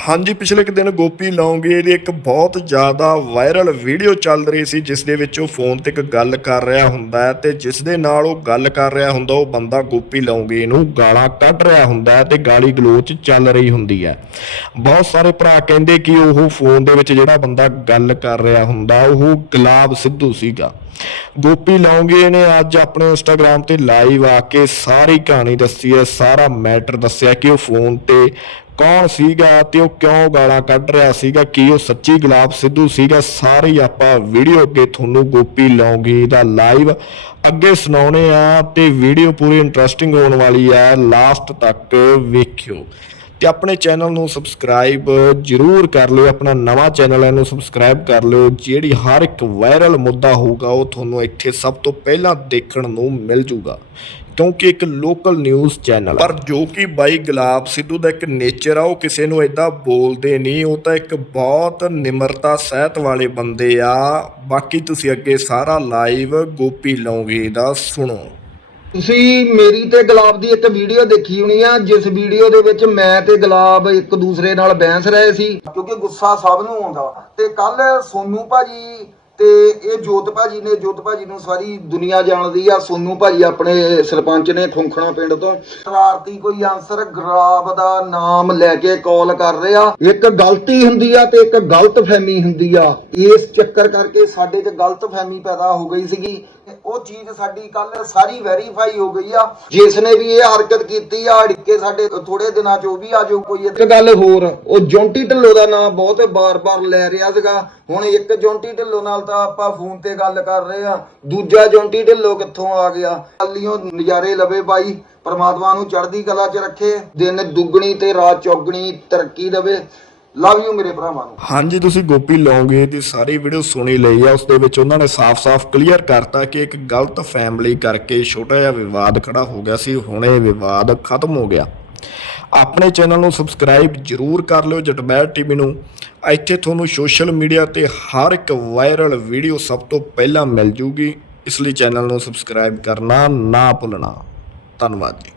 ਹਾਂਜੀ, ਪਿਛਲੇ ਕੁ ਦਿਨ ਗੋਪੀ ਲੌਂਗੇ ਦੀ ਇੱਕ ਬਹੁਤ ਜ਼ਿਆਦਾ ਵਾਇਰਲ ਵੀਡੀਓ ਚੱਲ ਰਹੀ ਸੀ, ਜਿਸ ਦੇ ਵਿੱਚ ਉਹ ਫੋਨ ਤੇ ਇੱਕ ਗੱਲ ਕਰ ਰਿਹਾ ਹੁੰਦਾ ਹੈ ਤੇ ਜਿਸ ਦੇ ਨਾਲ ਉਹ ਗੱਲ ਕਰ ਰਿਹਾ ਹੁੰਦਾ, ਉਹ ਬੰਦਾ ਗੋਪੀ ਲੌਂਗੇ ਨੂੰ ਗਾਲਾਂ ਕੱਢ ਰਿਹਾ ਹੁੰਦਾ ਹੈ ਤੇ ਗਾਲੀ ਗਲੋਚ ਚੱਲ ਰਹੀ ਹੁੰਦੀ ਹੈ। ਬਹੁਤ ਸਾਰੇ ਭਰਾ ਕਹਿੰਦੇ ਕਿ ਉਹ ਫੋਨ ਦੇ ਵਿੱਚ ਜਿਹੜਾ ਬੰਦਾ ਗੱਲ ਕਰ ਰਿਹਾ ਹੁੰਦਾ, ਉਹ ਗੁਲਾਬ ਸਿੱਧੂ ਸੀਗਾ। ਗੋਪੀ ਲੌਂਗੇ ਨੇ ਅੱਜ ਆਪਣੇ ਇੰਸਟਾਗ੍ਰam ਤੇ ਲਾਈਵ ਆ ਕੇ ਸਾਰੀ ਕਹਾਣੀ ਦੱਸੀ ਹੈ, ਸਾਰਾ ਮੈਟਰ ਦੱਸਿਆ ਕਿ ਉਹ ਫੋਨ ਤੇ ਕੌਣ ਸੀਗਾ ਤੇ ਉਹ ਕਿਉਂ ਗਾਲਾਂ ਕੱਢ ਰਿਹਾ ਸੀਗਾ, ਕੀ ਉਹ ਸੱਚੀ ਗੁਲਾਬ ਸਿੱਧੂ ਸੀਗਾ, ਸਾਰੀ ਆਪਾਂ ਵੀਡੀਓ ਅੱਗੇ ਤੁਹਾਨੂੰ ਗੋਪੀ ਲੌਂਗੀ ਦਾ ਲਾਈਵ ਅੱਗੇ ਸੁਣਾਉਣੇ ਆ ਤੇ ਵੀਡੀਓ ਪੂਰੀ ਇੰਟਰਸਟਿੰਗ ਹੋਣ ਵਾਲੀ ਆ ਲਾਸਟ ਤੱਕ ਵੇਖਿਓ। ਤੇ ਆਪਣੇ ਚੈਨਲ ਨੂੰ ਸਬਸਕ੍ਰਾਈਬ ਜਰੂਰ ਕਰ ਲਿਓ, ਆਪਣਾ ਨਵਾਂ ਚੈਨਲ ਹੈ, ਇਹਨੂੰ ਸਬਸਕ੍ਰਾਈਬ ਕਰ ਲਿਓ, ਜਿਹੜੀ ਹਰ ਇੱਕ ਵਾਇਰਲ ਮੁੱਦਾ ਹੋਊਗਾ, ਉਹ ਤੁਹਾਨੂੰ ਇੱਥੇ ਸਭ ਤੋਂ ਪਹਿਲਾਂ ਦੇਖਣ ਨੂੰ ਮਿਲ ਜੂਗਾ, ਕਿਉਂਕਿ ਇੱਕ ਲੋਕਲ ਨਿਊਜ਼ ਚੈਨਲ ਪਰ ਜੋ ਕਿ ਬਾਈ ਗੁਲਾਬ ਸਿੱਧੂ ਦਾ ਇੱਕ ਨੇਚਰ ਆ, ਉਹ ਕਿਸੇ ਨੂੰ ਇਦਾਂ ਬੋਲਦੇ ਨਹੀਂ, ਉਹ ਤਾਂ ਇੱਕ ਬਹੁਤ ਨਿਮਰਤਾ ਸਹਿਤ ਵਾਲੇ ਬੰਦੇ ਆ। ਬਾਕੀ ਤੁਸੀਂ ਅੱਗੇ ਸਾਰਾ ਲਾਈਵ ਗੋਪੀ ਲੌਂਗੇ ਦਾ ਸੁਣੋ। ਤੁਸੀਂ ਮੇਰੀ ਤੇ ਗੁਲਾਬ ਦੀ ਇੱਕ ਵੀਡੀਓ ਦੇਖੀ ਹੋਣੀ ਆ ਜਿਸ ਵੀਡੀਓ ਦੇ ਵਿੱਚ ਮੈਂ ਤੇ ਗੁਲਾਬ ਇੱਕ ਦੂਸਰੇ ਨਾਲ ਬਹਿਸ ਰਹੇ ਸੀ। ਕਿਉਂਕਿ ਗੁੱਸਾ ਸਭ ਨੂੰ ਆਉਂਦਾ। ਤੇ ਕੱਲ ਸੋਨੂ ਭਾਜੀ ਤੇ ਇਹ ਜੋਤ ਭਾਜੀ ਨੇ ਜੋਤ ਭਾਜੀ ਨੂੰ ਸਾਰੀ ਦੁਨੀਆ ਜਾਣਦੀ ਆ। ਸੋਨੂ ਭਾਜੀ ਆਪਣੇ ਸਰਪੰਚ ਨੇ ਖੁੰਖਣਾ ਪਿੰਡ ਤੋਂ। ਸ਼ਰਾਰਤੀ ਕੋਈ ਆਨਸਰ ਗੁਲਾਬ ਦਾ ਨਾਮ ਲੈ ਕੇ ਕਾਲ ਕਰ ਰਿਹਾ। ਇੱਕ ਗਲਤੀ ਹੁੰਦੀ ਆ ਤੇ ਇੱਕ ਗਲਤ ਫਹਿਮੀ ਹੁੰਦੀ ਆ। ਇਸ ਚੱਕਰ ਕਰਕੇ ਸਾਡੇ 'ਚ ਗਲਤ ਫਹਿਮੀ ਪੈਦਾ ਹੋ ਗਈ ਸੀਗੀ। ਉਹ ਚੀਜ਼ ਸਾਡੀ ਕੱਲ ਸਾਰੀ ਵੈਰੀਫਾਈ ਹੋ ਗਈ ਆ। ਜਿਸ ਨੇ ਵੀ ਇਹ ਹਰਕਤ ਕੀਤੀ ਆ, ਅੜਿੱਕੇ ਸਾਡੇ ਥੋੜੇ ਦਿਨਾਂ ਚ ਉਹ ਵੀ ਆ ਜਾਊ, ਕੋਈ ਇੱਕ ਗੱਲ ਹੋਰ, ਉਹ ਜੌਂਟੀ ਢਿੱਲੋਂ ਦਾ ਨਾਮ ਬਹੁਤ ਬਾਰ-ਬਾਰ ਲੈ ਰਿਹਾ ਸੀਗਾ। ਹੁਣ ਇੱਕ ਜੌਂਟੀ ਢਿੱਲੋਂ ਨਾਲ ਤਾਂ ਆਪਾਂ ਫੋਨ ਤੇ ਗੱਲ ਕਰ ਰਹੇ ਆ। ਦੂਜਾ ਜੌਂਟੀ ਢਿੱਲੋਂ ਕਿੱਥੋਂ ਆ ਗਿਆ? ਕੱਲੀਓ ਨਜ਼ਾਰੇ ਲਵੇ ਬਾਈ, ਪਰਮਾਤਮਾ ਨੂੰ ਚੜ੍ਹਦੀ ਕਲਾ 'ਚ ਰੱਖੇ। ਦਿਨ ਦੁੱਗਣੀ ਤੇ ਰਾਤ ਚੌਗਣੀ ਤਰੱਕੀ ਦੇਵੇ। ਲਵ ਯੂ ਮੇਰੇ ਭਰਾਵਾਂ ਨੂੰ। ਹਾਂਜੀ, ਤੁਸੀਂ ਗੋਪੀ ਲੌਂਗੇ ਦੀ ਸਾਰੀ ਵੀਡੀਓ ਸੁਣੀ ਲਈ ਆ। ਉਸ ਦੇ ਵਿੱਚ ਉਹਨਾਂ ਨੇ ਸਾਫ਼-ਸਾਫ਼ ਕਲੀਅਰ ਕਰਤਾ ਕਿ ਇੱਕ ਗਲਤ ਫੈਮਿਲੀ ਕਰਕੇ ਛੋਟਾ ਜਿਹਾ ਵਿਵਾਦ ਖੜਾ ਹੋ ਗਿਆ ਸੀ। ਹੁਣ ਇਹ ਵਿਵਾਦ ਖਤਮ ਹੋ ਗਿਆ। ਆਪਣੇ ਚੈਨਲ ਨੂੰ ਸਬਸਕ੍ਰਾਈਬ ਜਰੂਰ ਕਰ ਲਿਓ ਜਟਬੈਰ ਟੀਵੀ ਨੂੰ। ਇੱਥੇ ਤੁਹਾਨੂੰ ਸੋਸ਼ਲ ਮੀਡੀਆ ਤੇ ਹਰ ਇੱਕ ਵਾਇਰਲ ਵੀਡੀਓ ਸਭ ਤੋਂ ਪਹਿਲਾਂ ਮਿਲ ਜੂਗੀ। ਇਸ ਲਈ ਚੈਨਲ ਨੂੰ ਸਬਸਕ੍ਰਾਈਬ ਕਰਨਾ ਨਾ ਭੁੱਲਣਾ। ਧੰਨਵਾਦ ਜੀ।